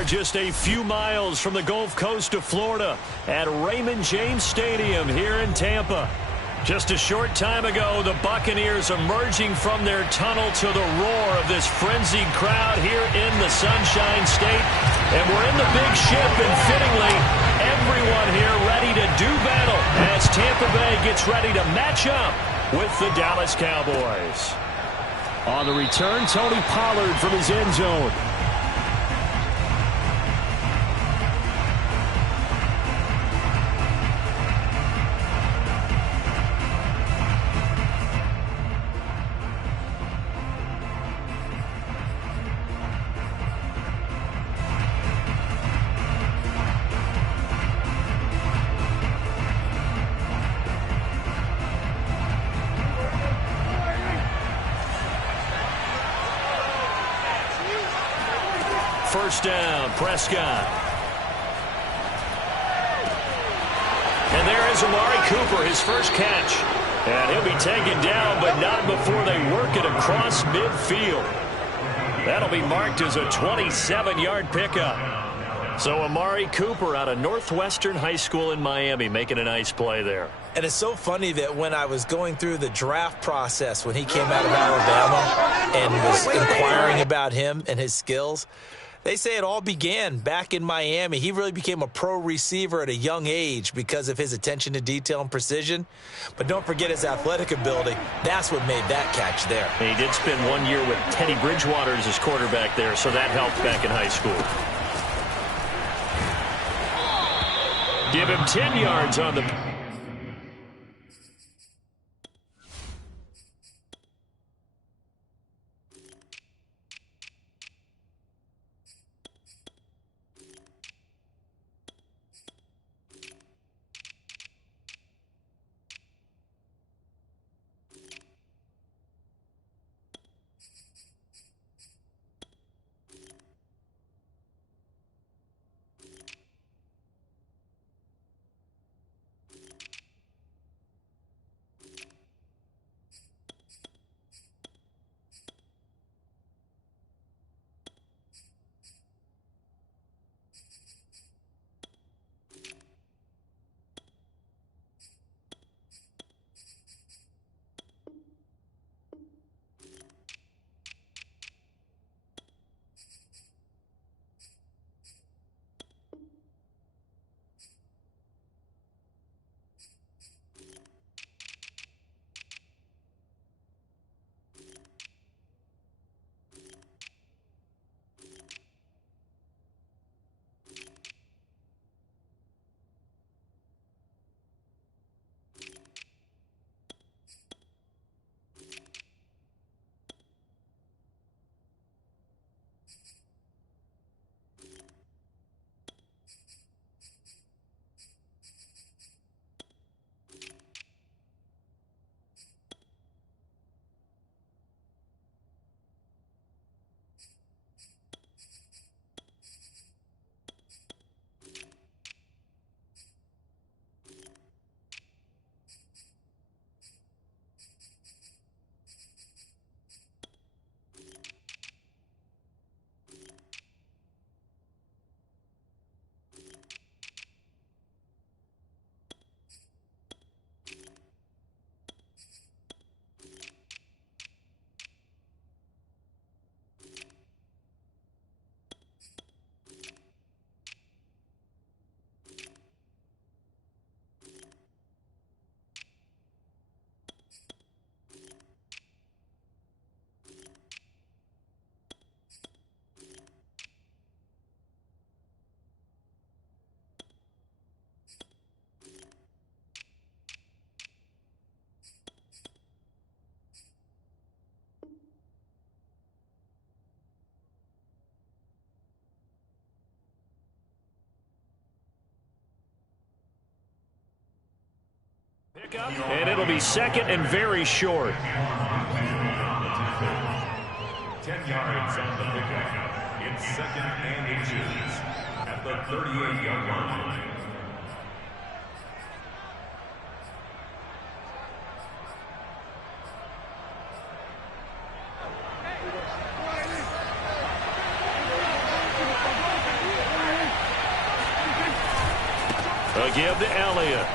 are just a few miles from the Gulf Coast of Florida at Raymond James Stadium here in Tampa. Just a short time ago, the Buccaneers emerging from their tunnel to the roar of this frenzied crowd here in the Sunshine State. And we're in the big ship, and fittingly, everyone here ready to do battle as Tampa Bay gets ready to match up with the Dallas Cowboys. On the return, Tony Pollard from his end zone. First down, Prescott. And there is Amari Cooper, his first catch. And he'll be taken down, but not before they work it across midfield. That'll be marked as a 27-yard pickup. So Amari Cooper out of Northwestern High School in Miami making a nice play there. And it's so funny that when I was going through the draft process when he came out of Alabama and was inquiring about him and his skills, they say it all began back in Miami. He really became a pro receiver at a young age because of his attention to detail and precision. But don't forget his athletic ability. That's what made that catch there. And he did spend 1 year with Teddy Bridgewater as his quarterback there, so that helped back in high school. Give him 10 yards on the... And it'll be second and very short. 10 yards on the pickup. It's second and inches at the 38-yard line. They give to Elliott.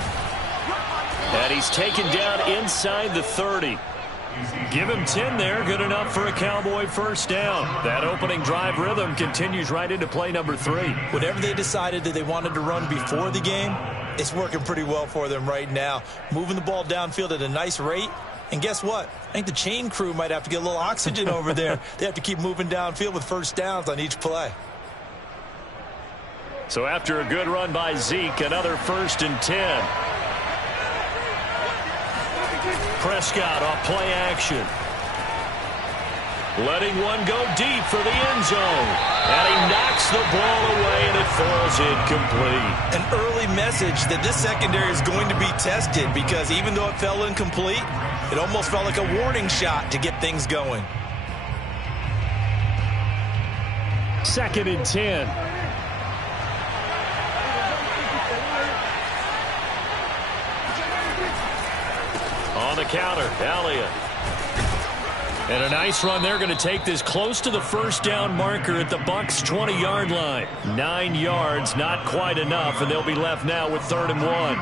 And he's taken down inside the 30. Give him 10 there. Good enough for a Cowboy first down. That opening drive rhythm continues right into play number 3. Whatever they decided that they wanted to run before the game, it's working pretty well for them right now. Moving the ball downfield at a nice rate. And guess what? I think the chain crew might have to get a little oxygen over there. They have to keep moving downfield with first downs on each play. So after a good run by Zeke, another 1st and 10. Prescott off play action. Letting one go deep for the end zone. And he knocks the ball away, and it falls incomplete. An early message that this secondary is going to be tested, because even though it fell incomplete, it almost felt like a warning shot to get things going. 2nd and 10. On the counter, Elliott. And a nice run. They're going to take this close to the first down marker at the Bucs' 20-yard line. 9 yards, not quite enough, and they'll be left now with 3rd and 1.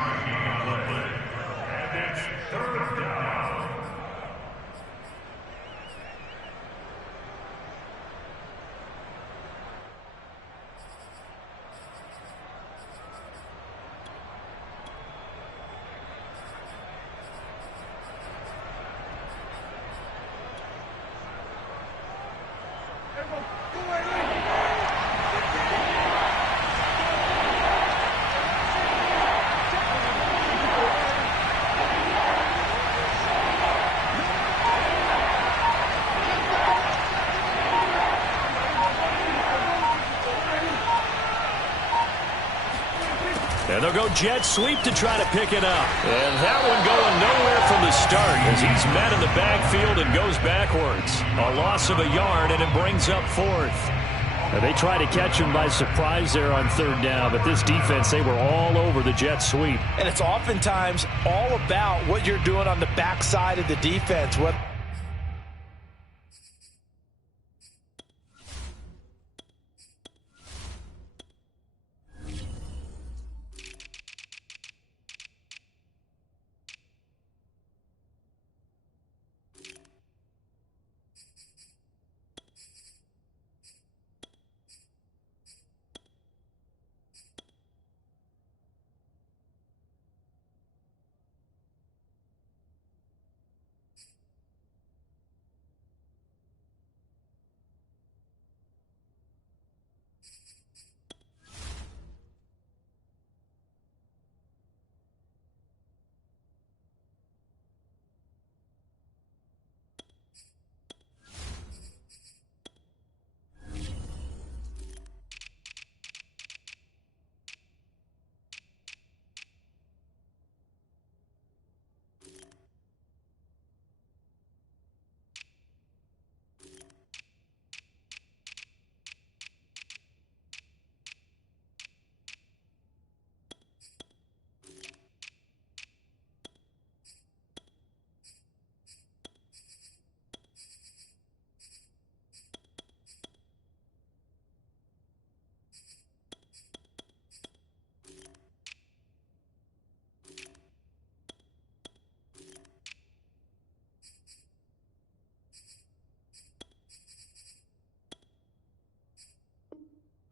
And they'll go jet sweep to try to pick it up. And that one going nowhere from the start as he's met in the backfield and goes backwards. A loss of a yard, and it brings up 4th. Now they try to catch him by surprise there on 3rd down, but this defense, they were all over the jet sweep. And it's oftentimes all about what you're doing on the backside of the defense.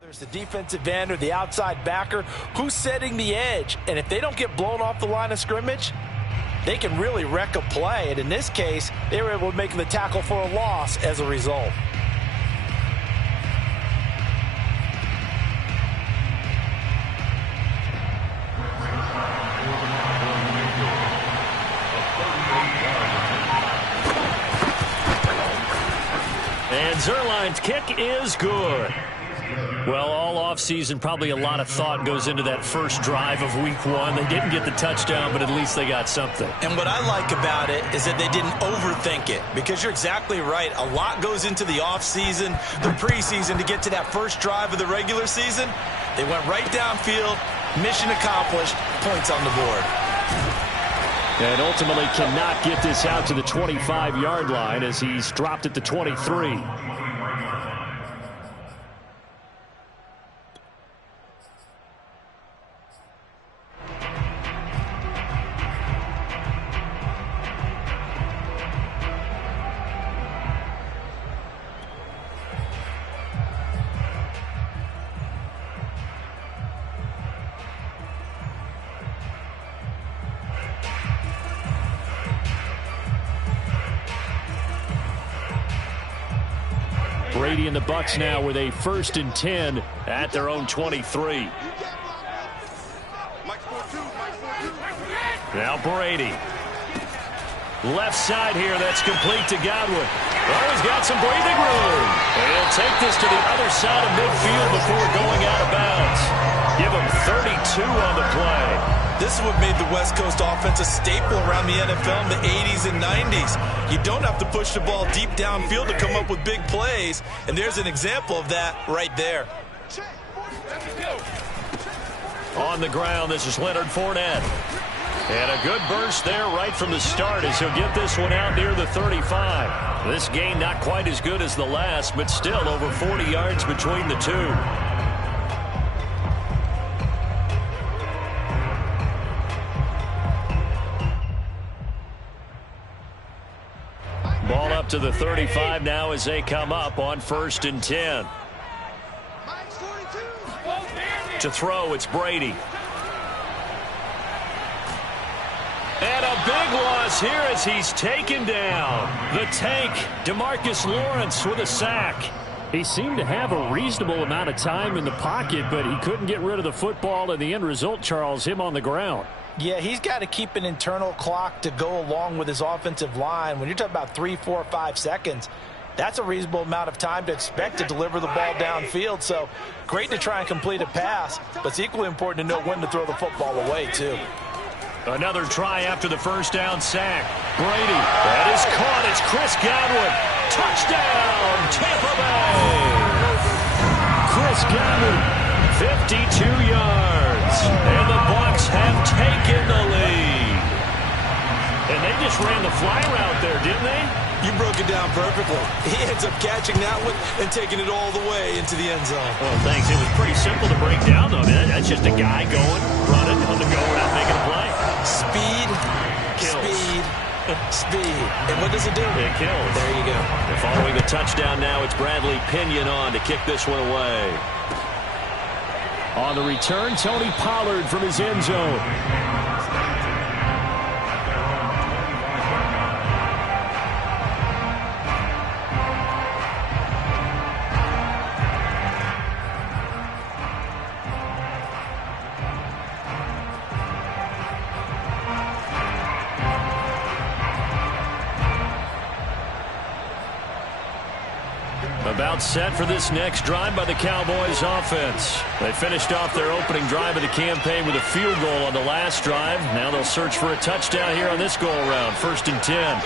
There's the defensive end or the outside backer who's setting the edge. And if they don't get blown off the line of scrimmage, they can really wreck a play. And in this case, they were able to make the tackle for a loss as a result. And Zerline's kick is good. Well, all offseason, probably a lot of thought goes into that first drive of week 1. They didn't get the touchdown, but at least they got something. And what I like about it is that they didn't overthink it, because you're exactly right. A lot goes into the offseason, the preseason, to get to that first drive of the regular season. They went right downfield, mission accomplished, points on the board. And ultimately cannot get this out to the 25-yard line as he's dropped at the 23. Brady and the Bucs now with a 1st and 10 at their own 23. Now Brady. Left side here, that's complete to Godwin. Oh, he's got some breathing room. And he'll take this to the other side of midfield before going out of bounds. Give him 32 on the play. This is what made the West Coast offense a staple around the NFL in the 80s and 90s. You don't have to push the ball deep downfield to come up with big plays, and there's an example of that right there. On the ground, this is Leonard Fournette. And a good burst there right from the start as he'll get this one out near the 35. This gain not quite as good as the last, but still over 40 yards between the two. Ball up to the 35 now as they come up on 1st and 10. To throw, it's Brady. And a big loss here as he's taken down. The tank, DeMarcus Lawrence with a sack. He seemed to have a reasonable amount of time in the pocket, but he couldn't get rid of the football, and the end result, Charles, him on the ground. Yeah, he's got to keep an internal clock to go along with his offensive line. When you're talking about 3, 4, 5 seconds, that's a reasonable amount of time to expect to deliver the ball downfield. So great to try and complete a pass, but it's equally important to know when to throw the football away, too. Another try after the first down sack. Brady, that is caught. It's Chris Godwin. Touchdown, Tampa Bay. Chris Godwin, 52 yards. And the Bucs have taken the lead. And they just ran the fly route there, didn't they? You broke it down perfectly. He ends up catching that one and taking it all the way into the end zone. Well, thanks. It was pretty simple to break down, though. I mean, that's just a guy going, running on the go route, making a play. Speed, kills. Speed, speed. And what does it do? It kills. There you go. And following the touchdown now, it's Bradley Pinion on to kick this one away. On the return, Tony Pollard from his end zone. About set for this next drive by the Cowboys offense. They finished off their opening drive of the campaign with a field goal on the last drive. Now they'll search for a touchdown here on this go-around. 1st and 10.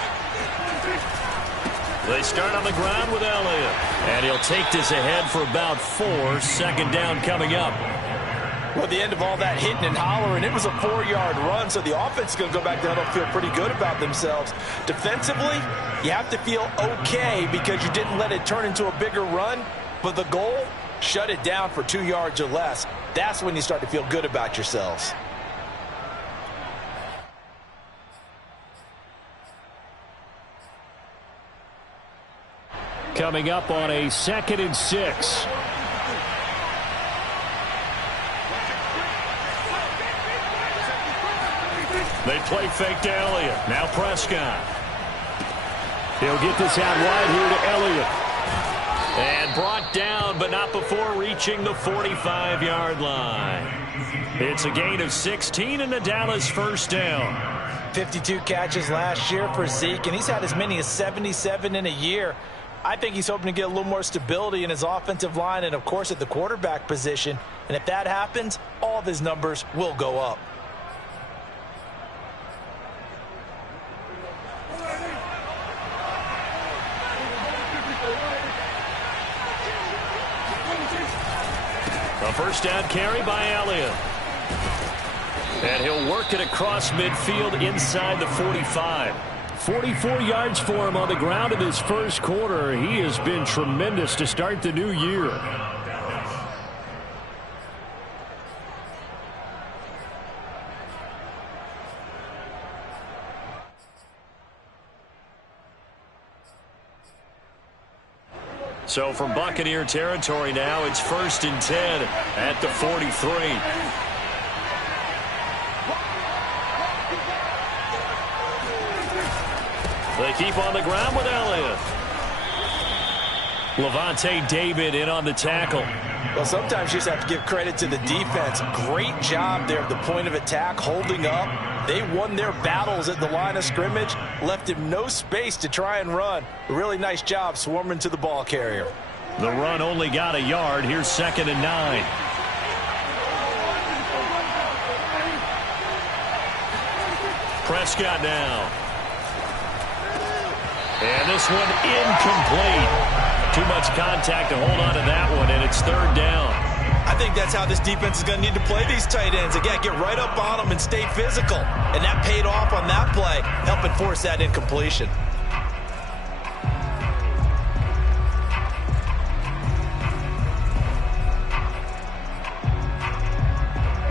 They start on the ground with Elliott. And he'll take this ahead for about 4. 2nd down coming up. Well, at the end of all that hitting and hollering, it was a 4-yard run, so the offense is going to go back there and feel pretty good about themselves. Defensively, you have to feel okay because you didn't let it turn into a bigger run, but the goal, shut it down for 2 yards or less. That's when you start to feel good about yourselves. Coming up on a 2nd and 6. They play fake to Elliott. Now Prescott. He'll get this out wide here to Elliott. And brought down, but not before reaching the 45-yard line. It's a gain of 16 and the Dallas 1st down. 52 catches last year for Zeke, and he's had as many as 77 in a year. I think he's hoping to get a little more stability in his offensive line and, of course, at the quarterback position. And if that happens, all of his numbers will go up. A 1st down carry by Elliott. And he'll work it across midfield inside the 45. 44 yards for him on the ground in his 1st quarter. He has been tremendous to start the new year. So from Buccaneer territory now, it's 1st and 10 at the 43. They keep on the ground with Elliott. Levante David in on the tackle. Well, sometimes you just have to give credit to the defense. Great job there at the point of attack, holding up. They won their battles at the line of scrimmage, left him no space to try and run. A really nice job swarming to the ball carrier. The run only got a yard. Here's 2nd and 9. Prescott now. And this one incomplete. Too much contact to hold on to that one, and it's 3rd down. I think that's how this defense is going to need to play these tight ends. Again, get right up on them and stay physical. And that paid off on that play, helping force that incompletion.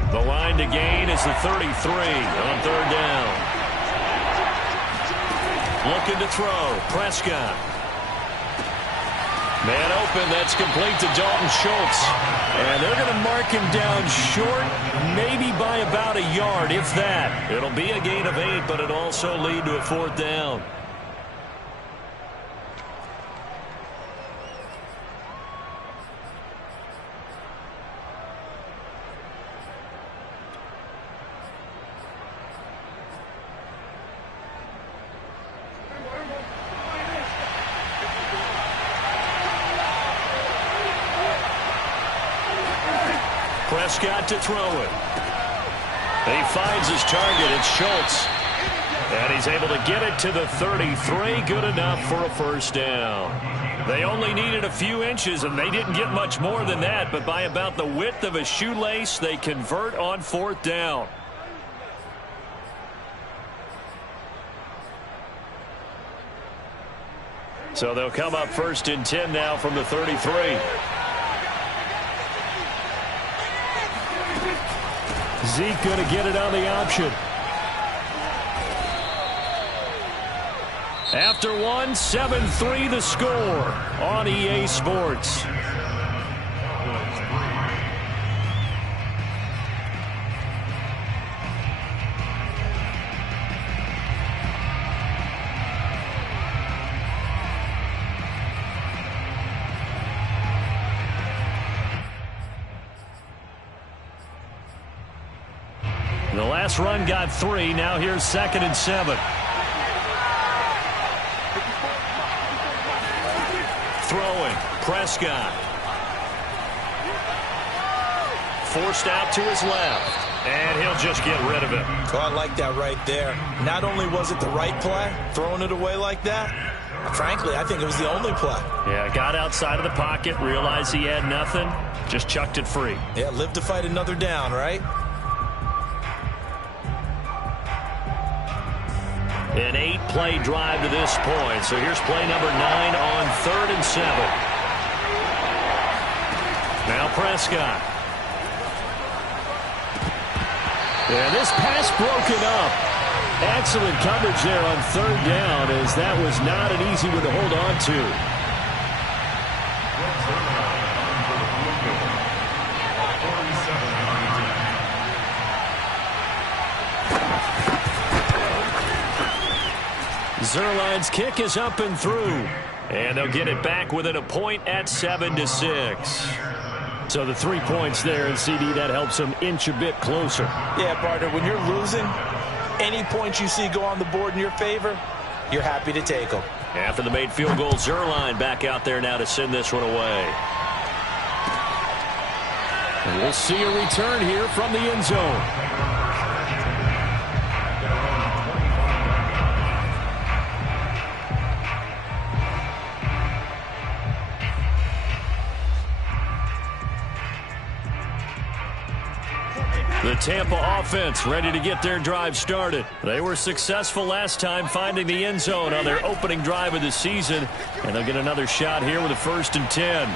The line to gain is the 33 on 3rd down. Looking to throw. Prescott. Man open, that's complete to Dalton Schultz. And they're going to mark him down short, maybe by about a yard, if that. It'll be a gain of 8, but it'll also lead to a 4th down. Prescott to throw it. He finds his target. It's Schultz. And he's able to get it to the 33. Good enough for a 1st down. They only needed a few inches, and they didn't get much more than that. But by about the width of a shoelace, they convert on 4th down. So they'll come up 1st and 10 now from the 33. Zeke going to get it on the option. After one, 7-3 the score on EA Sports. The last run got 3. Now here's 2nd and 7. Throwing. Prescott. Forced out to his left. And he'll just get rid of it. Oh, I like that right there. Not only was it the right play, throwing it away like that, frankly, I think it was the only play. Yeah, got outside of the pocket, realized he had nothing, just chucked it free. Yeah, live to fight another down, right? An 8-play drive to this point. So here's play number 9 on 3rd and 7. Now Prescott. And this pass broken up. Excellent coverage there on 3rd down, as that was not an easy one to hold on to. Zerline's kick is up and through. And they'll get it back within a point at 7-6. So the 3 points there, and CD, that helps them inch a bit closer. Yeah, partner, when you're losing, any points you see go on the board in your favor, you're happy to take them. After the made field goal, Zerline back out there now to send this one away. And we'll see a return here from the end zone. The Tampa offense ready to get their drive started. They were successful last time finding the end zone on their opening drive of the season, and they'll get another shot here with a 1st and 10.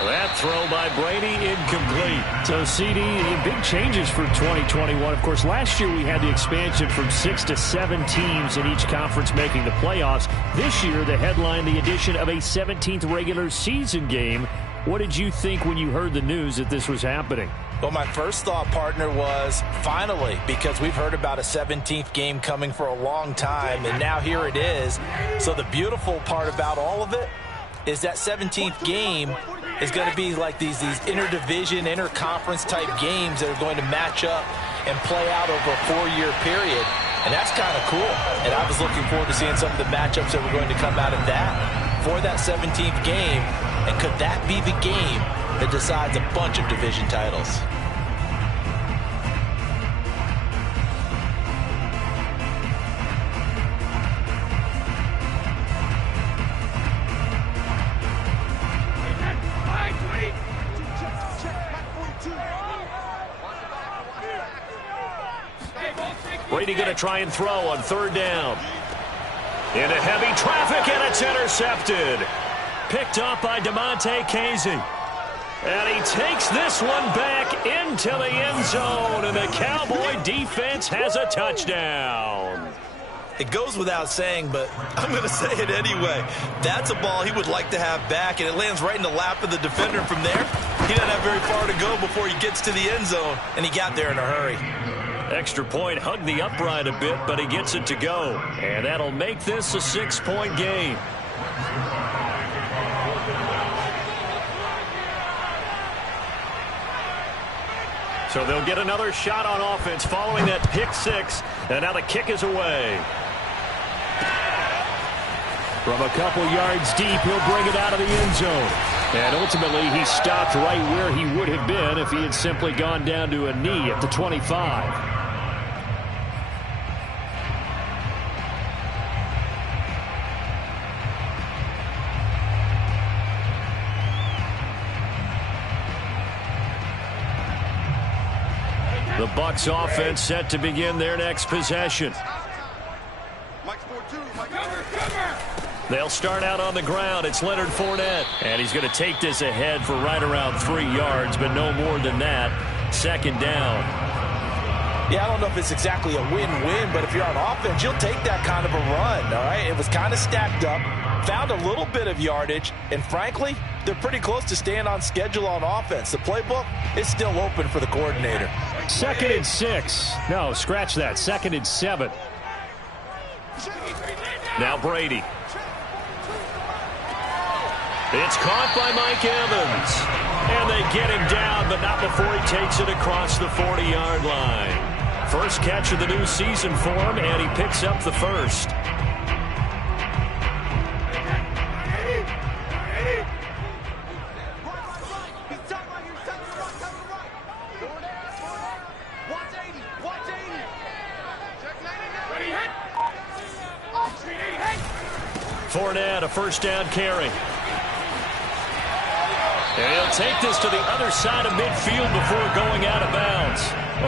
That throw by Brady incomplete. So, CD, big changes for 2021. Of course, last year we had the expansion from 6 to 7 teams in each conference making the playoffs. This year, the headline, the addition of a 17th regular season game. What did you think when you heard the news that this was happening? Well, my first thought, partner, was finally, because we've heard about a 17th game coming for a long time, and now here it is. So the beautiful part about all of it is that 17th game is going to be like these interdivision, interconference type games that are going to match up and play out over a 4-year period. And that's kind of cool. And I was looking forward to seeing some of the matchups that were going to come out of that for that 17th game. And could that be the game that decides a bunch of division titles? Brady going to try and throw on 3rd down. Into heavy traffic, and it's intercepted. Picked up by DeMonte Casey. And he takes this one back into the end zone, and the Cowboy defense has a touchdown. It goes without saying, but I'm going to say it anyway. That's a ball he would like to have back, and it lands right in the lap of the defender. From there, he doesn't have very far to go before he gets to the end zone, and he got there in a hurry. Extra point, hugged the upright a bit, but he gets it to go. And that'll make this a 6-point game. So they'll get another shot on offense following that pick 6. And now the kick is away. From a couple yards deep, he'll bring it out of the end zone. And ultimately, he stopped right where he would have been if he had simply gone down to a knee at the 25. The Bucs offense set to begin their next possession. They'll start out on the ground. It's Leonard Fournette. And he's going to take this ahead for right around 3 yards, but no more than that. 2nd down. Yeah, I don't know if it's exactly a win-win, but if you're on offense, you'll take that kind of a run, all right? It was kind of stacked up, found a little bit of yardage, and frankly, they're pretty close to staying on schedule on offense. The playbook is still open for the coordinator. 2nd and 6. No, scratch that. 2nd and 7. Now Brady. It's caught by Mike Evans. And they get him down, but not before he takes it across the 40-yard line. First catch of the new season for him, and he picks up the first. Fournette, a first down carry. And he'll take this to the other side of midfield before going out of bounds.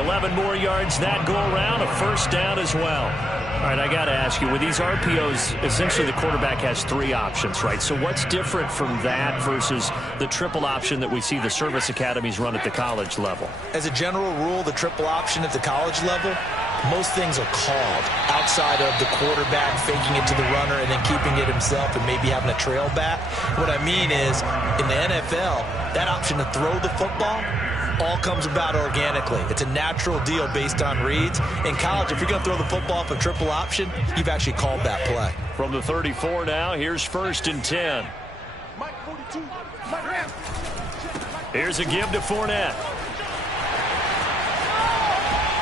11 more yards that go around, a first down as well. All right, I got to ask you, with these RPOs, essentially the quarterback has 3 options, right? So what's different from that versus the triple option that we see the service academies run at the college level? As a general rule, the triple option at the college level, most things are called outside of the quarterback faking it to the runner and then keeping it himself and maybe having a trail back. What I mean is, in the NFL, that option to throw the football all comes about organically. It's a natural deal based on reads. In college, if you're going to throw the football for triple option, you've actually called that play. From the 34 now, here's 1st and 10. Here's a give to Fournette.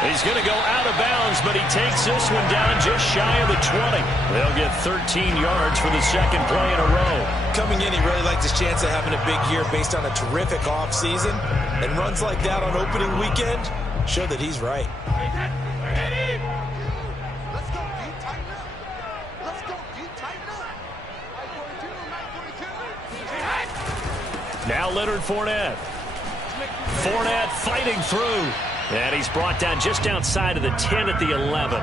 He's going to go out of bounds, but he takes this one down just shy of the 20. They'll get 13 yards for the 2nd play in a row. Coming in, he really liked his chance of having a big year based on a terrific offseason. And runs like that on opening weekend show that he's right. Now Leonard Fournette. Fournette fighting through. And he's brought down just outside of the 10 at the 11.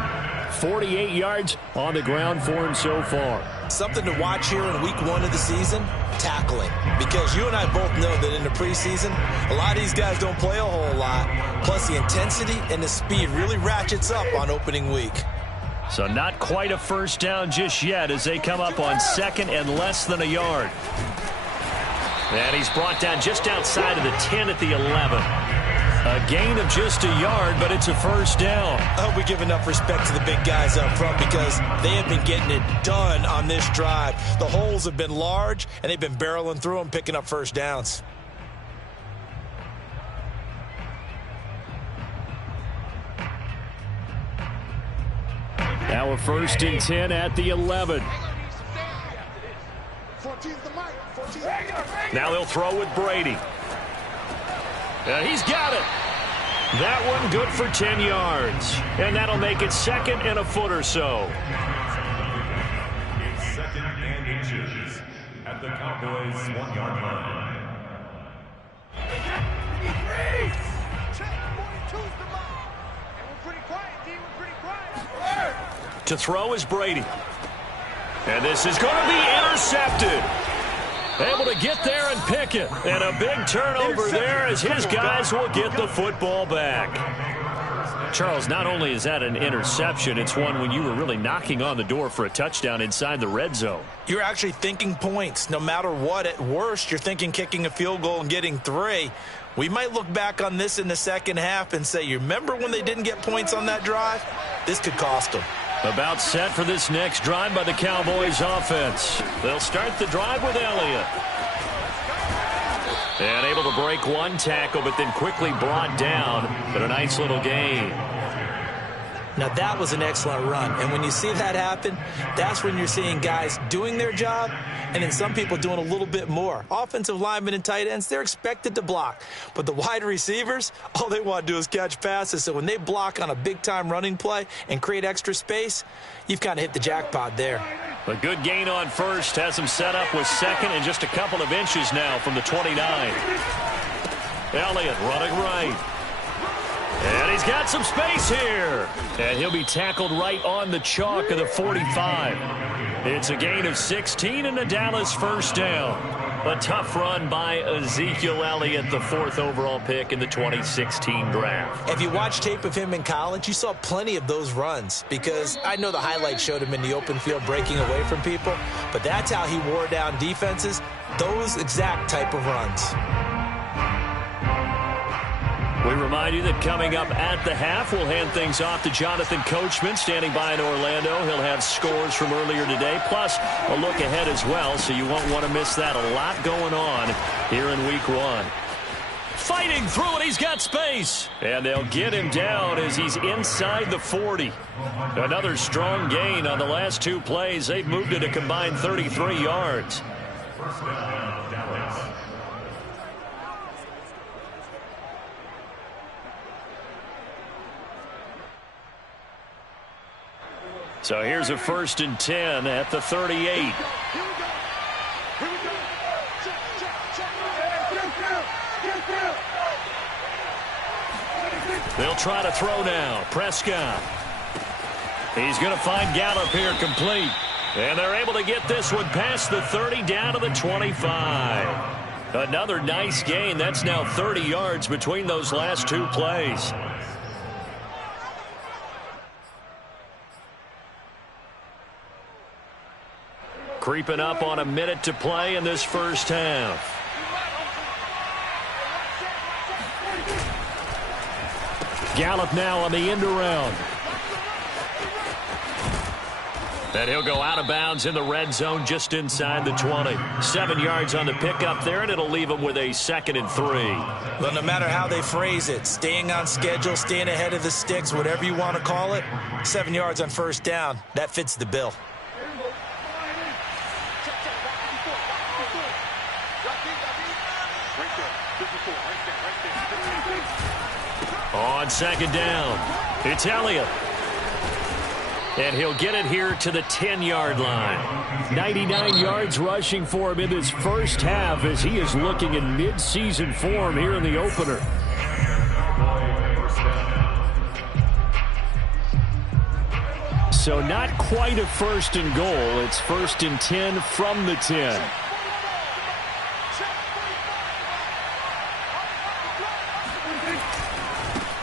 48 yards on the ground for him so far. Something to watch here in week 1 of the season, tackling. Because you and I both know that in the preseason, a lot of these guys don't play a whole lot. Plus the intensity and the speed really ratchets up on opening week. So not quite a first down just yet as they come up on 2nd and less than a yard. And he's brought down just outside of the 10 at the 11. A gain of just a yard, but it's a first down. I hope we give enough respect to the big guys up front because they have been getting it done on this drive. The holes have been large, and they've been barreling through them, picking up first downs. Now a 1st and 10 at the 11. Now they'll throw with Brady. And he's got it. That one good for 10 yards. And that'll make it 2nd and a foot or so. It's 2nd and inches at the Cowboys' 1-yard line. To throw is Brady. And this is going to be intercepted. Able to get there and pick it. And a big turnover there as his guys will get the football back. Charles, not only is that an interception, it's one when you were really knocking on the door for a touchdown inside the red zone. You're actually thinking points. No matter what, at worst, you're thinking kicking a field goal and getting 3. We might look back on this in the second half and say, you remember when they didn't get points on that drive? This could cost them. About set for this next drive by the Cowboys offense. They'll start the drive with Elliott. And able to break one tackle, but then quickly brought down. But a nice little gain. Now, that was an excellent run. And when you see that happen, that's when you're seeing guys doing their job and then some people doing a little bit more. Offensive linemen and tight ends, they're expected to block. But the wide receivers, all they want to do is catch passes. So when they block on a big-time running play and create extra space, you've kind of hit the jackpot there. A good gain on first. Has him set up with 2nd and just a couple of inches now from the 29. Elliott running right. And he's got some space here. And he'll be tackled right on the chalk of the 45. It's a gain of 16 and a Dallas first down. A tough run by Ezekiel Elliott, the 4th overall pick in the 2016 draft. If you watch tape of him in college, you saw plenty of those runs because I know the highlights showed him in the open field breaking away from people, but that's how he wore down defenses, those exact type of runs. We remind you that coming up at the half, we'll hand things off to Jonathan Coachman, standing by in Orlando. He'll have scores from earlier today, plus a look ahead as well, so you won't want to miss that. A lot going on here in Week 1. Fighting through it, he's got space. And they'll get him down as he's inside the 40. Another strong gain on the last 2 plays. They've moved it a combined 33 yards. First down, Dallas. So here's a 1st and 10 at the 38. They'll try to throw now. Prescott. He's going to find Gallup here complete. And they're able to get this one past the 30 down to the 25. Another nice gain. That's now 30 yards between those last 2 plays. Creeping up on a minute to play in this first half. Gallup now on the end around. And he'll go out of bounds in the red zone just inside the 20. 7 yards on the pickup there, and it'll leave him with a 2nd and 3. Well, no matter how they phrase it, staying on schedule, staying ahead of the sticks, whatever you want to call it, 7 yards on first down, that fits the bill. On 2nd down, it's Elliott. And he'll get it here to the 10-yard line. 99 yards rushing for him in this first half as he is looking in mid-season form here in the opener. So not quite a 1st and goal. It's 1st and 10 from the 10.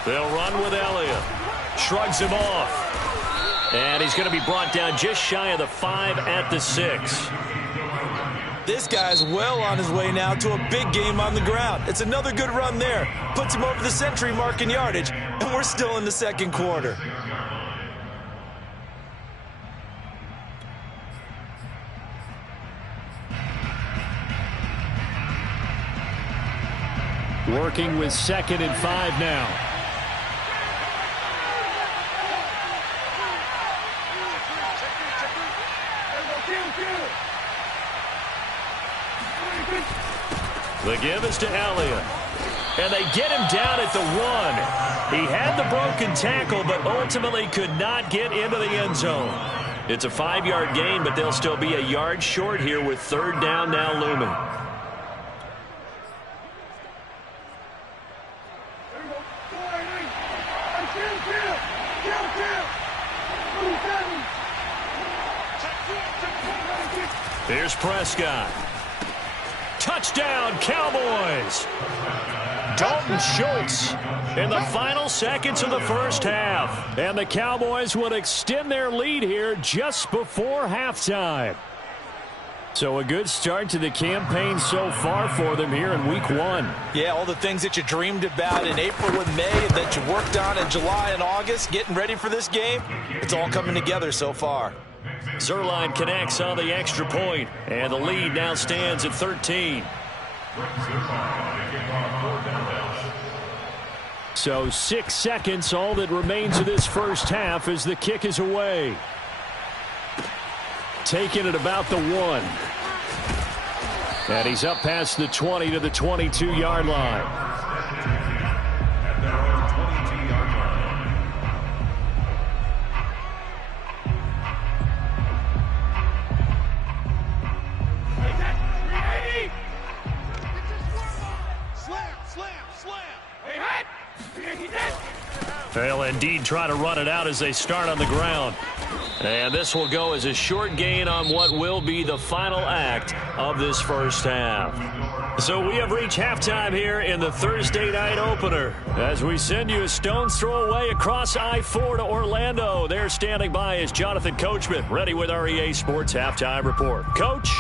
They'll run with Elliott. Shrugs him off. And he's going to be brought down just shy of the 5 at the 6. This guy's well on his way now to a big game on the ground. It's another good run there. Puts him over the century mark in yardage, and we're still in the second quarter. Working with 2nd and 5 now. The give is to Elliott. And they get him down at the 1. He had the broken tackle, but ultimately could not get into the end zone. It's a 5-yard gain, but they'll still be a yard short here with 3rd down now looming. Here's Prescott. Touchdown, Cowboys! Dalton Schultz in the final seconds of the first half. And the Cowboys would extend their lead here just before halftime. So a good start to the campaign so far for them here in week 1. Yeah, all the things that you dreamed about in April and May that you worked on in July and August, getting ready for this game, it's all coming together so far. Zerline connects on the extra point, and the lead now stands at 13. So 6 seconds, all that remains of this first half as the kick is away. Taken at about the 1. And he's up past the 20 to the 22-yard line. They'll indeed try to run it out as they start on the ground. And this will go as a short gain on what will be the final act of this first half. So we have reached halftime here in the Thursday night opener. As we send you a stone's throw away across I-4 to Orlando. There standing by is Jonathan Coachman, ready with our EA Sports Halftime Report. Coach?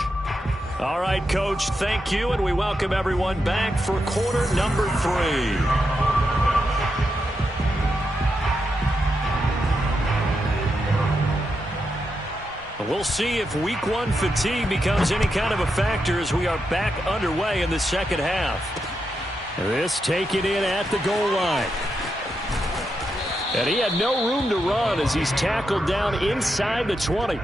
All right, Coach, thank you, and we welcome everyone back for quarter number 3. We'll see if week 1 fatigue becomes any kind of a factor as we are back underway in the second half. This taken in at the goal line. And he had no room to run as he's tackled down inside the 20.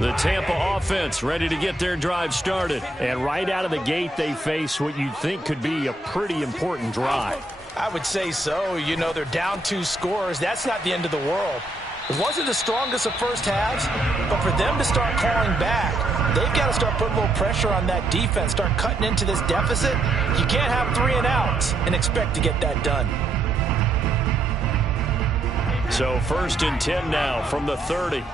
The Tampa offense ready to get their drive started. And right out of the gate, they face what you'd think could be a pretty important drive. I would say so. You know, they're down 2 scores. That's not the end of the world. It wasn't the strongest of first halves, but for them to start calling back, they've got to start putting a little pressure on that defense, start cutting into this deficit. You can't have 3 and outs and expect to get that done. So 1st and 10 now from the 30.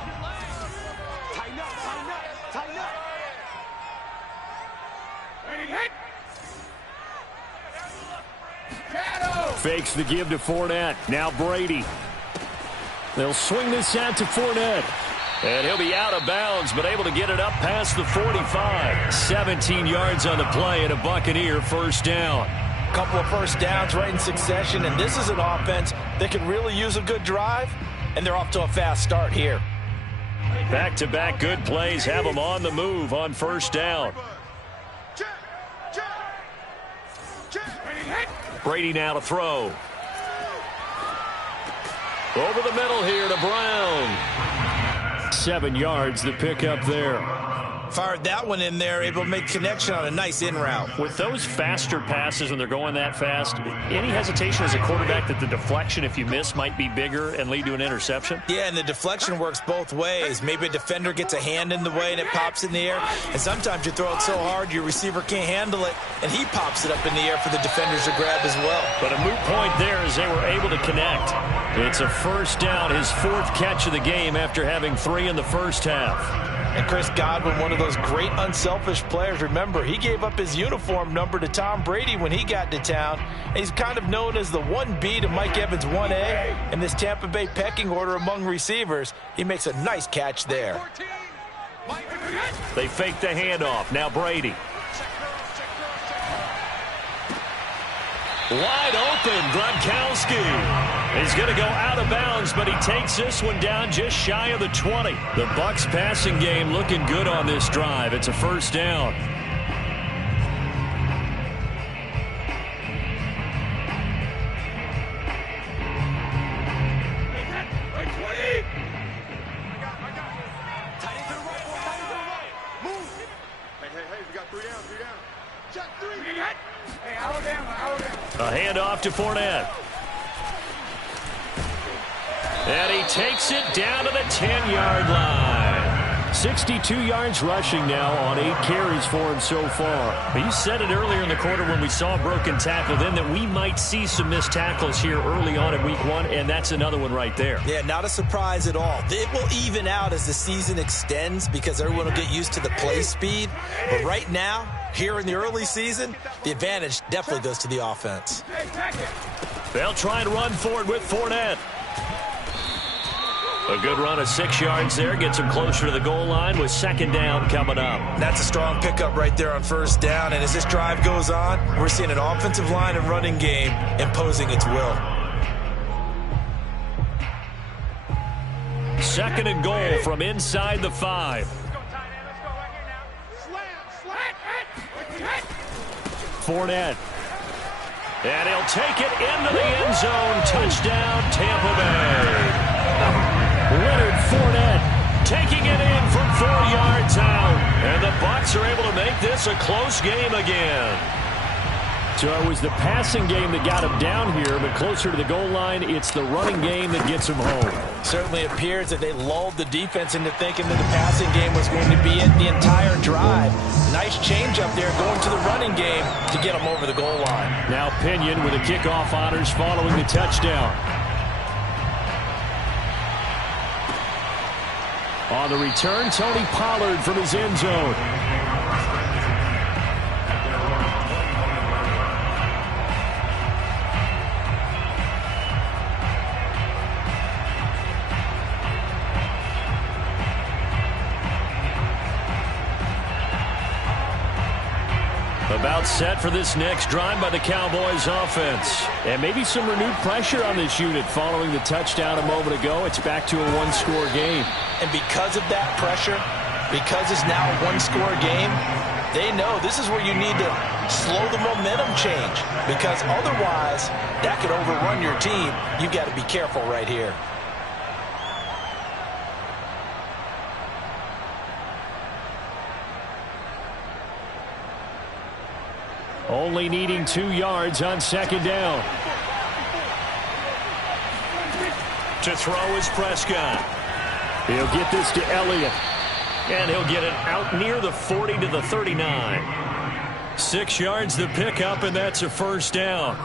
Fakes the give to Fournette. Now Brady. They'll swing this out to Fournette. And he'll be out of bounds, but able to get it up past the 45. 17 yards on the play and a Buccaneer first down. A couple of first downs right in succession, and this is an offense that can really use a good drive, and they're off to a fast start here. Back-to-back good plays have them on the move on first down. Brady now to throw. Over the middle here to Brown. 7 yards the pickup there. Fired that one in there, able to make connection on a nice in route. With those faster passes when they're going that fast, any hesitation as a quarterback that the deflection, if you miss, might be bigger and lead to an interception? Yeah, and the deflection works both ways. Maybe a defender gets a hand in the way and it pops in the air. And sometimes you throw it so hard your receiver can't handle it, and he pops it up in the air for the defenders to grab as well. But a moot point there as they were able to connect. It's a first down, his 4th catch of the game after having 3 in the first half. And Chris Godwin, one of those great unselfish players. Remember, he gave up his uniform number to Tom Brady when he got to town. And he's kind of known as the 1B to Mike Evans 1A in this Tampa Bay pecking order among receivers. He makes a nice catch there. They fake the handoff. Now Brady. Wide open, Gronkowski. He's going to go out of bounds, but he takes this one down just shy of the 20. The Bucs passing game looking good on this drive. It's a first down. A handoff to Fournette. And he takes it down to the 10-yard line. 62 yards rushing now on 8 carries for him so far. But you said it earlier in the quarter when we saw a broken tackle then that we might see some missed tackles here early on in week 1, and that's another one right there. Yeah, not a surprise at all. It will even out as the season extends because everyone will get used to the play speed. But right now, here in the early season, the advantage definitely goes to the offense. They'll try and run forward with Fournette. A good run of 6 yards there. Gets him closer to the goal line with 2nd down coming up. That's a strong pickup right there on first down. And as this drive goes on, we're seeing an offensive line and running game imposing its will. 2nd and goal from inside the 5. Fournette. And he'll take it into the end zone. Touchdown, Tampa Bay. Leonard Fournette taking it in from 4 yards out. And the Bucs are able to make this a close game again. So it was the passing game that got him down here, but closer to the goal line, it's the running game that gets him home. Certainly appears that they lulled the defense into thinking that the passing game was going to be it the entire drive. Nice change up there going to the running game to get him over the goal line. Now Pinion with the kickoff honors following the touchdown. On the return, Tony Pollard from his end zone. About set for this next drive by the Cowboys offense. And maybe some renewed pressure on this unit following the touchdown a moment ago. It's back to a 1-score game. And because of that pressure, because it's now a 1-score game, they know this is where you need to slow the momentum change. Because otherwise, that could overrun your team. You got to be careful right here. Only needing 2 yards on 2nd down. To throw is Prescott. He'll get this to Elliott. And he'll get it out near the 40 to the 39. 6 yards the pickup, and that's a first down.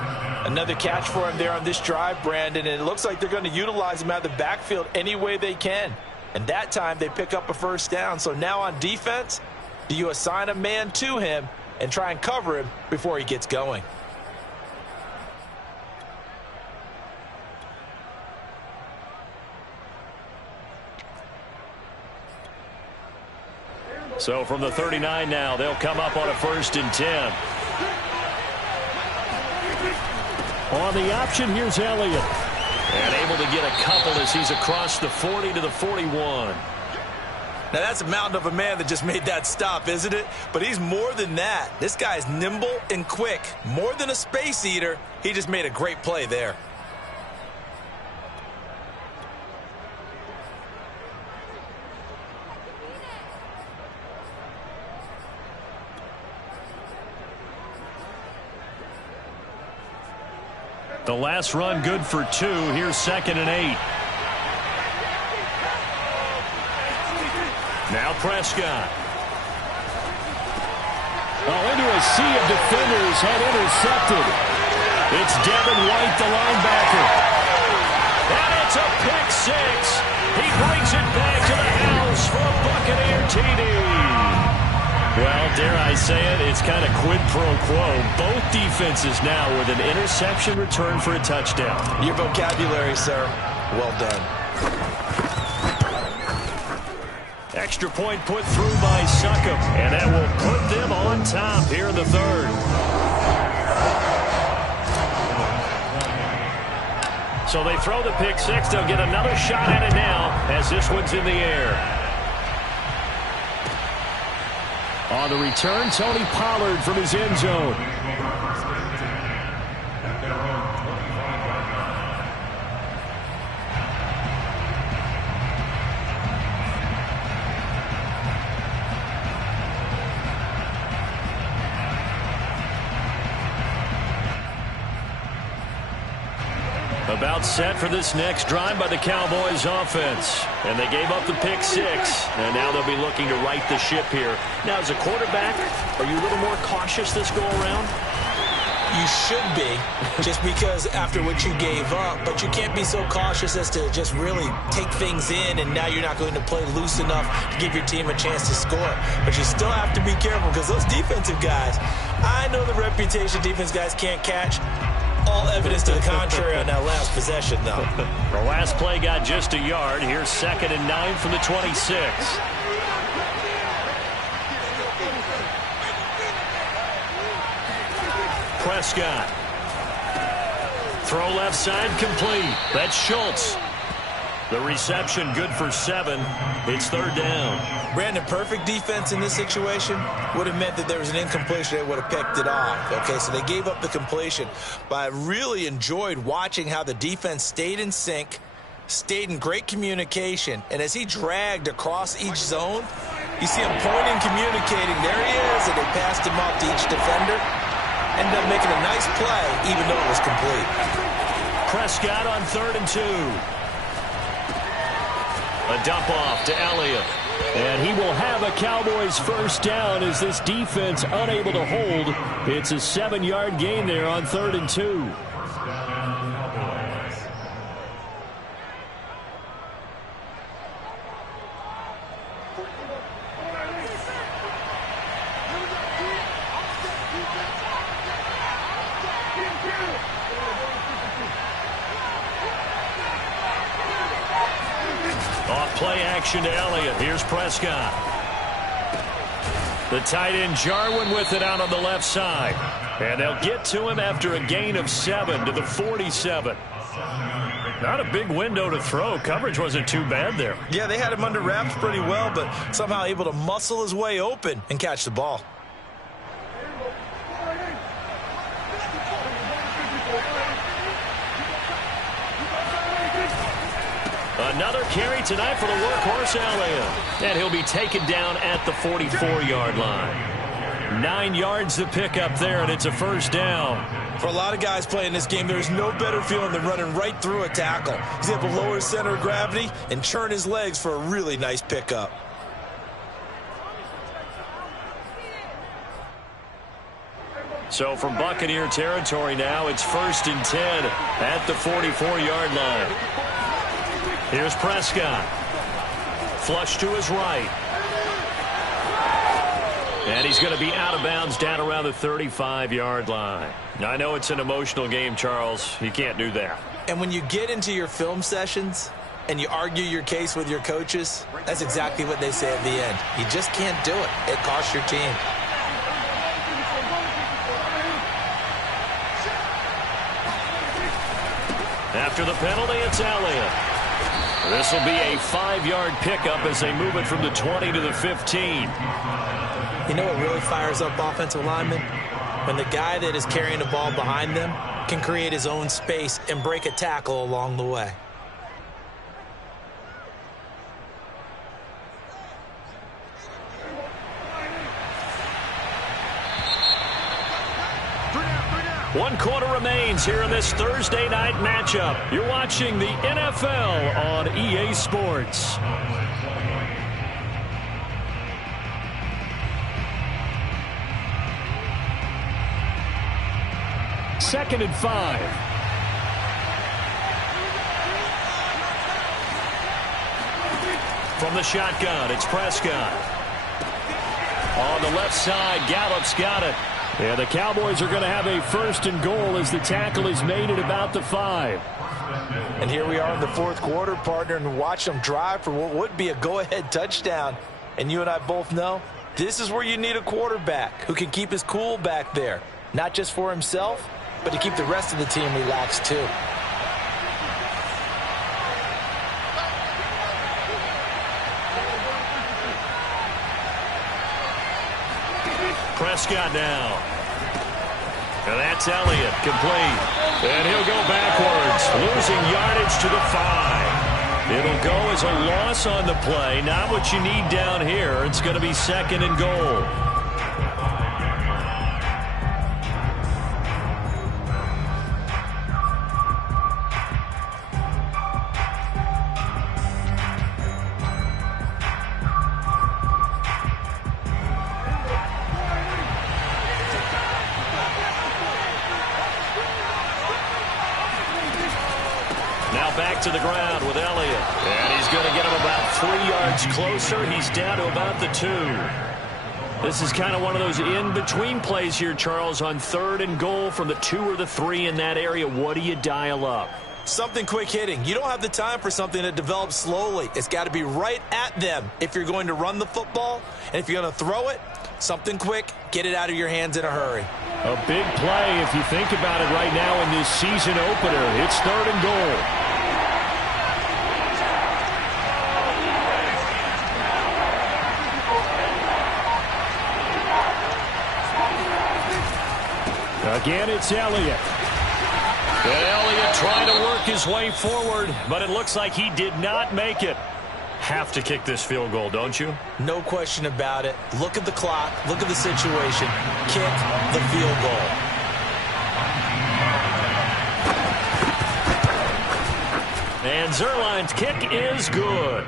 Another catch for him there on this drive, Brandon, and it looks like they're going to utilize him out of the backfield any way they can. And that time they pick up a first down. So now on defense, do you assign a man to him and try and cover him before he gets going? So from the 39 now, they'll come up on a 1st and 10. On the option, here's Elliott. And able to get a couple as he's across the 40 to the 41. Now, that's a mountain of a man that just made that stop, isn't it? But he's more than that. This guy's nimble and quick. More than a space eater, he just made a great play there. The last run good for 2. Here's 2nd and 8. Now Prescott. Into a sea of defenders, had intercepted. It's Devin White, the linebacker. And it's a pick 6. He brings it back to the house for a Buccaneer TD. Well, dare I say it, it's kind of quid pro quo. Both defenses now with an interception return for a touchdown. Your vocabulary, sir. Well done. Extra point put through by Succop, and that will put them on top here in the 3rd. So they throw the pick 6. They'll get another shot at it now as this one's in the air. On the return, Tony Pollard from his end zone. About set for this next drive by the Cowboys offense. And they gave up the pick 6. And now they'll be looking to right the ship here. Now, as a quarterback, are you a little more cautious this go around? You should be, just because after what you gave up. But you can't be so cautious as to just really take things in, and now you're not going to play loose enough to give your team a chance to score. But you still have to be careful because those defensive guys, I know the reputation defense guys can't catch. All evidence to the contrary on that last possession, though. The last play got just a yard. Here's 2nd and 9 from the 26. Prescott. Throw left side complete. That's Schultz. The reception good for 7. It's 3rd down. Brandon, perfect defense in this situation would have meant that there was an incompletion. They would have picked it off. Okay, so they gave up the completion. But I really enjoyed watching how the defense stayed in sync, stayed in great communication, and as he dragged across each zone, you see him pointing, communicating. There he is, and they passed him off to each defender. Ended up making a nice play, even though it was complete. Prescott on 3rd and 2. A dump off to Elliott. And he will have a Cowboys first down as this defense unable to hold. It's a 7-yard gain there on 3rd and 2. Play action to Elliott. Here's Prescott. The tight end Jarwin with it out on the left side. And they'll get to him after a gain of 7 to the 47. Not a big window to throw. Coverage wasn't too bad there. Yeah, they had him under wraps pretty well, but somehow able to muscle his way open and catch the ball. Another carry tonight for the workhorse Elliott. And he'll be taken down at the 44-yard line. 9 yards to pick up there, and it's a first down. For a lot of guys playing this game, there's no better feeling than running right through a tackle. He's able to lower his center of gravity and churn his legs for a really nice pickup. So from Buccaneer territory now, it's 1st and 10 at the 44-yard line. Here's Prescott. Flush to his right. And he's going to be out of bounds down around the 35-yard line. Now, I know it's an emotional game, Charles. You can't do that. And when you get into your film sessions and you argue your case with your coaches, that's exactly what they say at the end. You just can't do it. It costs your team. After the penalty, it's Elliott. This will be a 5-yard pickup as they move it from the 20 to the 15. You know what really fires up offensive linemen? When the guy that is carrying the ball behind them can create his own space and break a tackle along the way. 1 quarter remains here in this Thursday night matchup. You're watching the NFL on EA Sports. Second and 5. From the shotgun, it's Prescott. On the left side, Gallup's got it. Yeah, the Cowboys are going to have a first and goal as the tackle is made at about the 5. And here we are in the fourth quarter, partner, and watch them drive for what would be a go-ahead touchdown. And you and I both know this is where you need a quarterback who can keep his cool back there. Not just for himself, but to keep the rest of the team relaxed too. Prescott now. And that's Elliott, complete. And he'll go backwards, losing yardage to the 5. It'll go as a loss on the play. Not what you need down here. It's going to be second and goal. Back to the ground with Elliott. And he's going to get him about 3 yards closer. He's down to about the 2. This is kind of one of those in-between plays here, Charles, on third and goal from the 2 or the 3 in that area. What do you dial up? Something quick hitting. You don't have the time for something that develops slowly. It's got to be right at them if you're going to run the football. And if you're going to throw it, something quick, get it out of your hands in a hurry. A big play if you think about it right now in this season opener. It's third and goal. Again, it's Elliott. And Elliott trying to work his way forward, but it looks like he did not make it. Have to kick this field goal, don't you? No question about it. Look at the clock. Look at the situation. Kick the field goal. And Zerline's kick is good.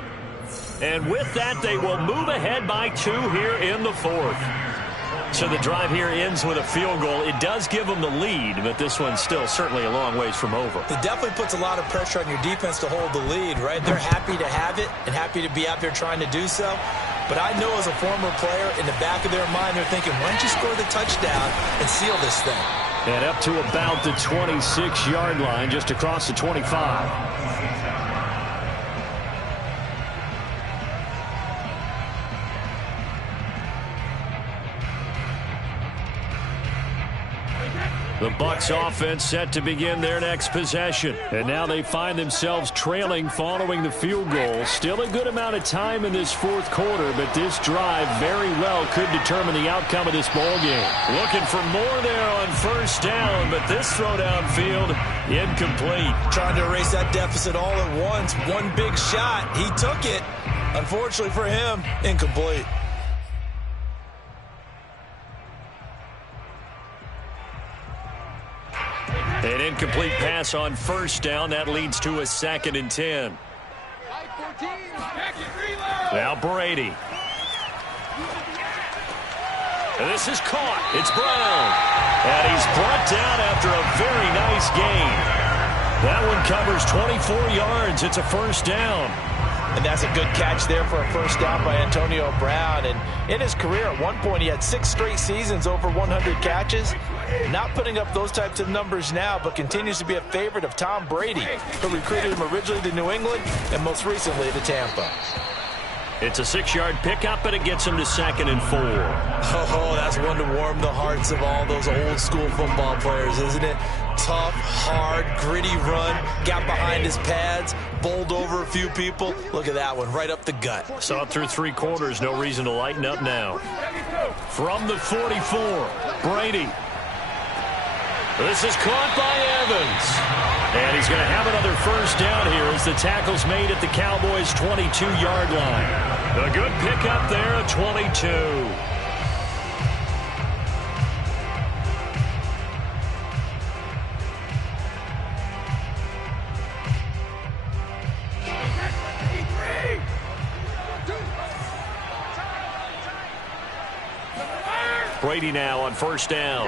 And with that, they will move ahead by 2 here in the fourth. So the drive here ends with a field goal. It does give them the lead, but this one's still certainly a long ways from over. It definitely puts a lot of pressure on your defense to hold the lead, right? They're happy to have it and happy to be out there trying to do so. But I know as a former player, in the back of their mind, they're thinking, why don't you score the touchdown and seal this thing? And up to about the 26-yard line, just across the 25. The Bucs offense set to begin their next possession. And now they find themselves trailing following the field goal. Still a good amount of time in this fourth quarter, but this drive very well could determine the outcome of this ball game. Looking for more there on first down, but this throw downfield incomplete. Trying to erase that deficit all at once. One big shot. He took it. Unfortunately for him, incomplete. An incomplete pass on first down. That leads to a 2nd and 10. Now Brady. And this is caught. It's Brown. And he's brought down after a very nice gain. That one covers 24 yards. It's a first down. And that's a good catch there for a first down by Antonio Brown. And in his career, at one point, he had 6 straight seasons over 100 catches. Not putting up those types of numbers now, but continues to be a favorite of Tom Brady, who recruited him originally to New England and most recently to Tampa. It's a 6-yard pickup, and it gets him to 2nd and 4. Oh, that's one to warm the hearts of all those old-school football players, isn't it? Tough, hard, gritty run, got behind his pads, bowled over a few people. Look at that one, right up the gut. Saw it through 3 quarters, no reason to lighten up now. From the 44, Brady. This is caught by Evans. And he's going to have another first down here as the tackle's made at the Cowboys' 22-yard line. A good pickup there at 22. Brady now on first down.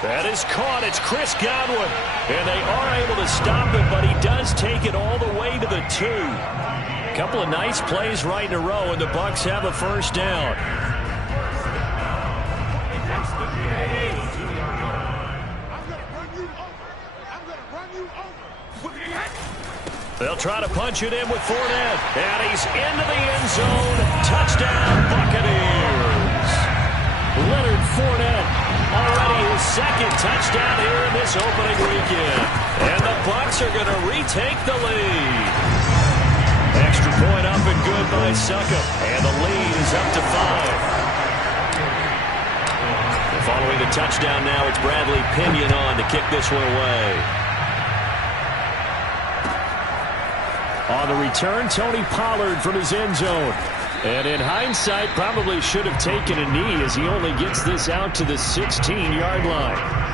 That is caught. It's Chris Godwin. And they are able to stop him, but he does take it all the way to the 2. A couple of nice plays right in a row, and the Bucs have a first down. They'll try to punch it in with Fournette. And he's into the end zone. Touchdown, Buccaneers. Leonard Fournette, already his second touchdown here in this opening weekend. And the Bucs are going to retake the lead. Extra point up and good by Succop. And the lead is up to 5. Following the touchdown now, it's Bradley Pinion on to kick this one away. On the return, Tony Pollard from his end zone. And in hindsight, probably should have taken a knee as he only gets this out to the 16-yard line.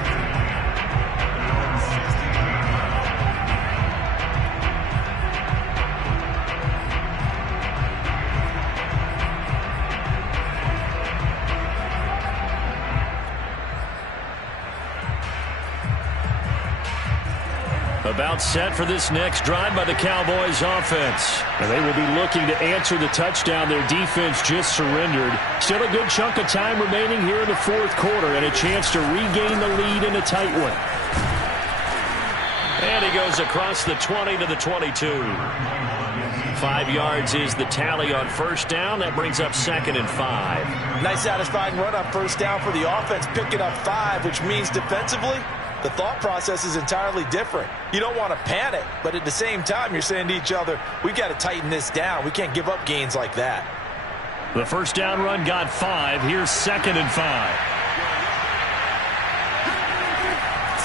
About set for this next drive by the Cowboys offense. And they will be looking to answer the touchdown their defense just surrendered. Still a good chunk of time remaining here in the fourth quarter and a chance to regain the lead in a tight one. And he goes across the 20 to the 22. 5 yards is the tally on first down. That brings up 2nd and 5. Nice satisfying run on first down for the offense, picking up 5, which means defensively, the thought process is entirely different. You don't want to panic, but at the same time, you're saying to each other, we've got to tighten this down. We can't give up gains like that. The first down run got 5. Here's 2nd and 5.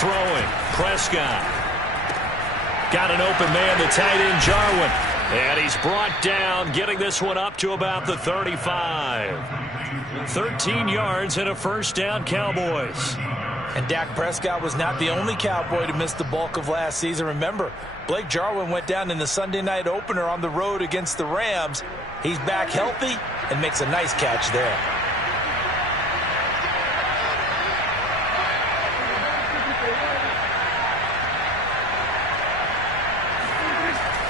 Throwing. Prescott. Got an open man, the tight end, Jarwin. And he's brought down, getting this one up to about the 35. 13 yards and a first down, Cowboys. And Dak Prescott was not the only Cowboy to miss the bulk of last season. Remember, Blake Jarwin went down in the Sunday night opener on the road against the Rams. He's back healthy and makes a nice catch there.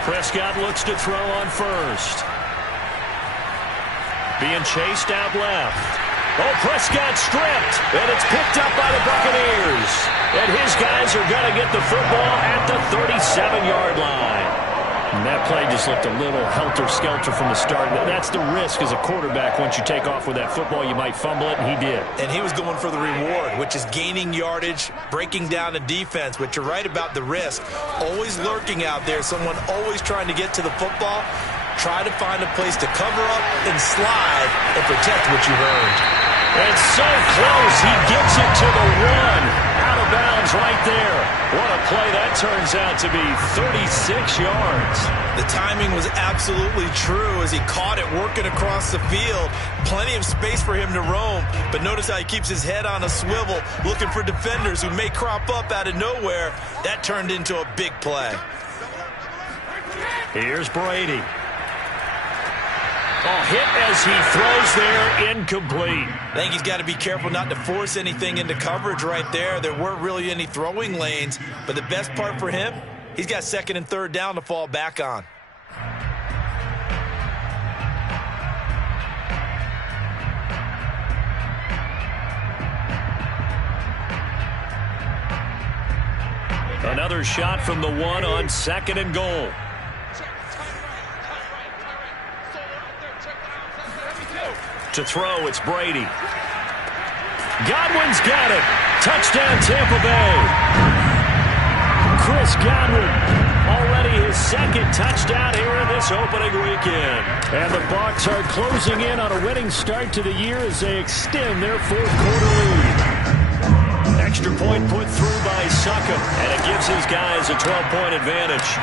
Prescott looks to throw on first. Being chased out left. Oh, Prescott stripped, and it's picked up by the Buccaneers. And his guys are going to get the football at the 37-yard line. And that play just looked a little helter-skelter from the start. That's the risk as a quarterback. Once you take off with that football, you might fumble it, and he did. And he was going for the reward, which is gaining yardage, breaking down the defense. But you're right about the risk. Always lurking out there, someone always trying to get to the football. Try to find a place to cover up and slide and protect what you've earned. And so close, he gets it to the 1. Out of bounds right there. What a play that turns out to be, 36 yards. The timing was absolutely true as he caught it working across the field. Plenty of space for him to roam, but notice how he keeps his head on a swivel, looking for defenders who may crop up out of nowhere. That turned into a big play. Here's Brady. Oh, hit as he throws there, incomplete. I think he's got to be careful not to force anything into coverage right there. There weren't really any throwing lanes, but the best part for him, he's got 2nd and 3rd down to fall back on. Another shot from the 1 on 2nd and goal. To throw, it's Brady. Godwin's got it. Touchdown, Tampa Bay. Chris Godwin, already his 2nd touchdown here in this opening weekend. And the Bucs are closing in on a winning start to the year as they extend their 4th quarter lead. Extra point put through by Succop, and it gives his guys a 12-point advantage.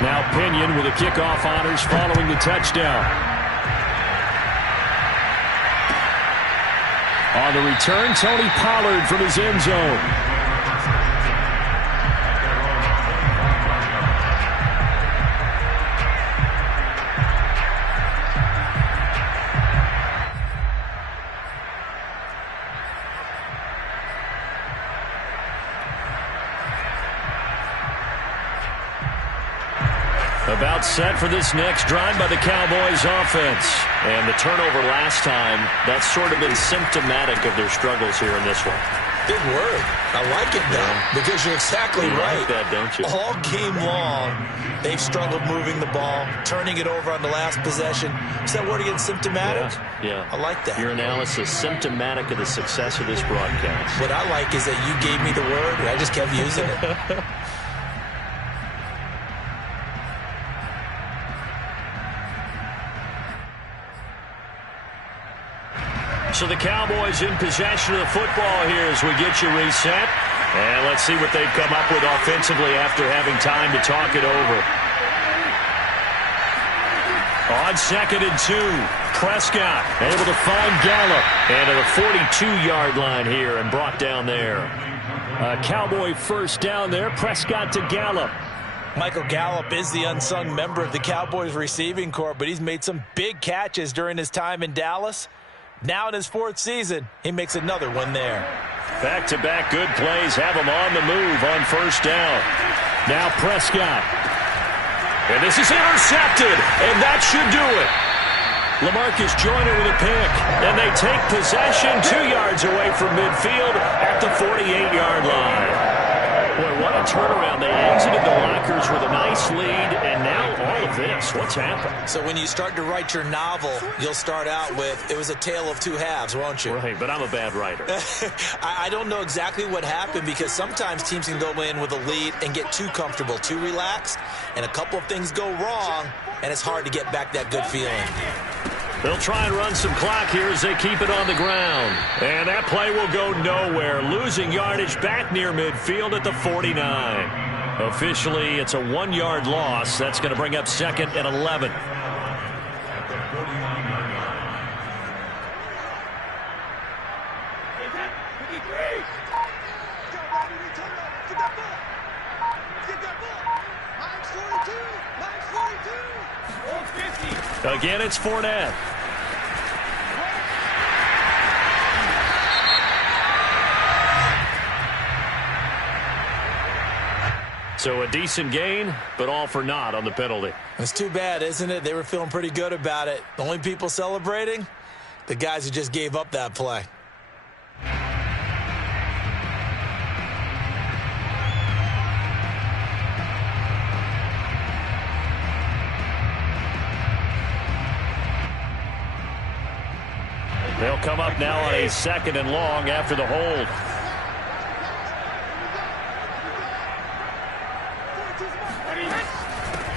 Now Pinion with the kickoff honors following the touchdown. On the return, Tony Pollard from his end zone. About set for this next drive by the Cowboys offense. And the turnover last time, that's sort of been symptomatic of their struggles here in this one. Big word. I like it now because you're exactly right. Like that, don't you? All game long, they've struggled moving the ball, turning it over on the last possession. Is that word again, symptomatic? Yeah. I like that. Your analysis, symptomatic of the success of this broadcast. What I like is that you gave me the word, and I just kept using it. So the Cowboys in possession of the football here as we get you reset. And let's see what they've come up with offensively after having time to talk it over. On 2nd and 2, Prescott able to find Gallup. And to the 42-yard line here and brought down there. Cowboy first down there, Prescott to Gallup. Michael Gallup is the unsung member of the Cowboys receiving corps, but he's made some big catches during his time in Dallas. Now in his 4th season, he makes another one there. Back-to-back good plays have him on the move on first down. Now Prescott. And this is intercepted, and that should do it. LaMarcus Joyner with a pick, and they take possession 2 yards away from midfield at the 48-yard line. Boy, what a turnaround. They exited the lockers with a nice lead, and now all of this. What's happened? So when you start to write your novel, you'll start out with, it was a tale of two halves, won't you? Right, but I'm a bad writer. I don't know exactly what happened because sometimes teams can go in with a lead and get too comfortable, too relaxed, and a couple of things go wrong, and it's hard to get back that good feeling. They'll try and run some clock here as they keep it on the ground. And that play will go nowhere. Losing yardage back near midfield at the 49. Officially, it's a 1-yard loss. That's going to bring up 2nd and 11. Again, it's Fournette. So a decent gain, but all for naught on the penalty. It's too bad, isn't it? They were feeling pretty good about it. The only people celebrating? The guys who just gave up that play. They'll come up now on a 2nd and long after the hold.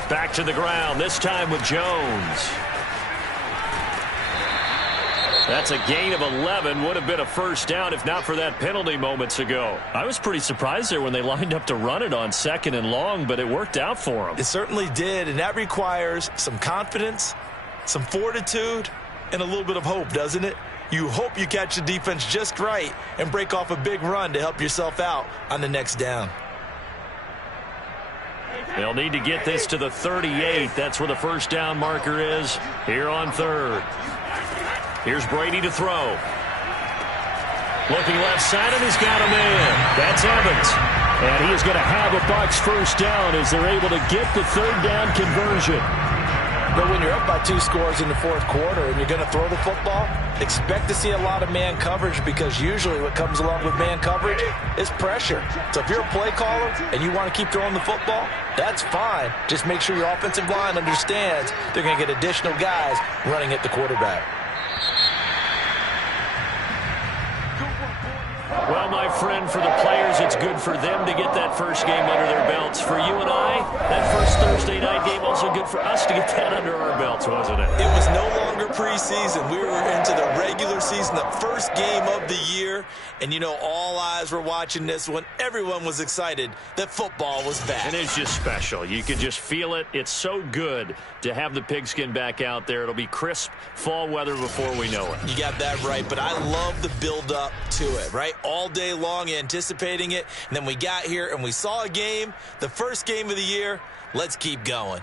Back to the ground, this time with Jones. That's a gain of 11. Would have been a first down if not for that penalty moments ago. I was pretty surprised there when they lined up to run it on 2nd and long, but it worked out for them. It certainly did, and that requires some confidence, some fortitude, and a little bit of hope, doesn't it? You hope you catch the defense just right and break off a big run to help yourself out on the next down. They'll need to get this to the 38. That's where the first down marker is here on 3rd. Here's Brady to throw. Looking left side, and he's got him in. That's Evans. And he is going to have a Bucs first down as they're able to get the 3rd down conversion. But when you're up by 2 scores in the 4th quarter and you're going to throw the football, expect to see a lot of man coverage because usually what comes along with man coverage is pressure. So if you're a play caller and you want to keep throwing the football, that's fine. Just make sure your offensive line understands they're going to get additional guys running at the quarterback. Well, my friend, for the players, it's good for them to get that first game under their belts. For you and I, that first Thursday night game, also good for us to get that under our belts, wasn't it? It was no longer preseason. We were into the regular season, the first game of the year. And, you know, all eyes were watching this when everyone was excited that football was back. And it's just special. You can just feel it. It's so good to have the pigskin back out there. It'll be crisp fall weather before we know it. You got that right, but I love the build-up to it, right? All day long anticipating it, and then we got here and we saw a game, the first game of the year. Let's keep going.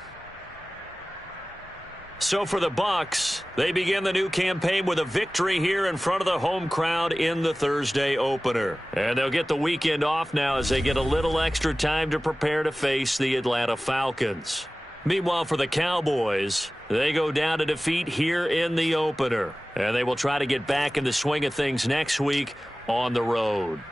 So for the Bucs, they begin the new campaign with a victory here in front of the home crowd in the Thursday opener. And they'll get the weekend off now as they get a little extra time to prepare to face the Atlanta Falcons. Meanwhile, for the Cowboys, they go down to defeat here in the opener. And they will try to get back in the swing of things next week on the road.